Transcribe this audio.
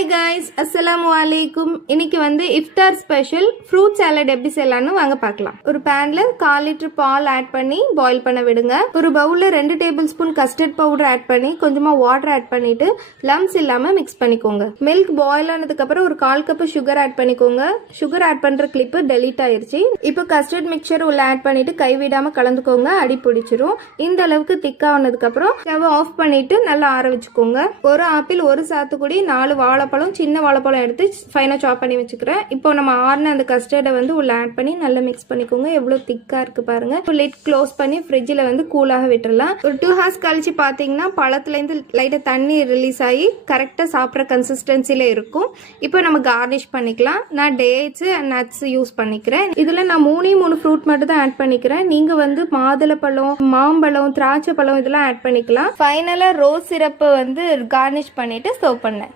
Hi guys, அஸ்ஸலாமு அலைக்கும். இன்னைக்கு வந்து இஃப்தார் ஸ்பெஷல் ஃப்ரூட் சாலட் எப்படி செய்யலாம்னு வாங்க பார்க்கலாம். ஒரு பேன்ல 1/4 லிட்டர் பால் ஆட் பண்ணி பாயில் பண்ண விடுங்க. ஒரு பவுல்ல 2 tablespoon custard powder add பண்ணி கொஞ்சமா வாட்டர் ஆட் பண்ணிட்டு லம்ஸ் இல்லாம மிக்ஸ் பண்ணிக்கோங்க. மில்க் பாயில் ஆனதுக்கு அப்புறம் ஒரு 1/4 கப் சுகர் ஆட் பண்ணிக்கோங்க. சுகர் ஆட் பண்ற கிளிப் டெலீட் ஆயிருச்சு. இப்போ கஸ்டர்ட் மிக்சர் உள்ள ஆட் பண்ணிட்டு கைவிடாம கலந்துக்கோங்க, அடி பிடிச்சிரும். இந்த அளவுக்கு திக்கா ஆனதுக்கு அப்புறம் ஸ்டவ் ஆஃப் பண்ணிட்டு நல்லா ஆற வச்சுக்கோங்க. ஒரு ஆப்பிள், ஒரு சாத்துக்குடி, 4 வாழைப்பழம், சின்ன வாழைப்பழம் எடுத்து ஃபைனா சாப் பண்ணி வச்சுக்கிறேன். இப்போ நம்ம ஆறின அந்த கஸ்டர்டை வந்து உள்ள ஆட் பண்ணி நல்லா மிக்ஸ் பண்ணிக்கோங்க. எவ்வளவு திக்கா இருக்கு பாருங்க. லிட் க்ளோஸ் பண்ணி ஃப்ரிட்ஜில் வந்து கூலாக விட்டுறலாம். ஒரு 2 ஹவர்ஸ் கழிச்சு பாத்தீங்கன்னா பழத்துல இருந்து லைட்டா தண்ணி ரிலீஸ் ஆகி கரெக்டா சாப்பிட்ற கன்சிஸ்டன்சில இருக்கும். இப்போ நம்ம கார்னிஷ் பண்ணிக்கலாம். நான் டேட்ஸ் அண்ட் நட்ஸ் யூஸ் பண்ணிக்கிறேன். இதுல நான் 3 ஃப்ரூட் மட்டும் தான் ஆட் பண்ணிக்கிறேன். நீங்க வந்து மாதுளப்பழம், மாம்பழம், திராட்சை பழம் இதெல்லாம் ஆட் பண்ணிக்கலாம். ஃபைனலா ரோஸ் சிரப்பு வந்து கார்னிஷ் பண்ணிட்டு சர்வ் பண்ணேன்.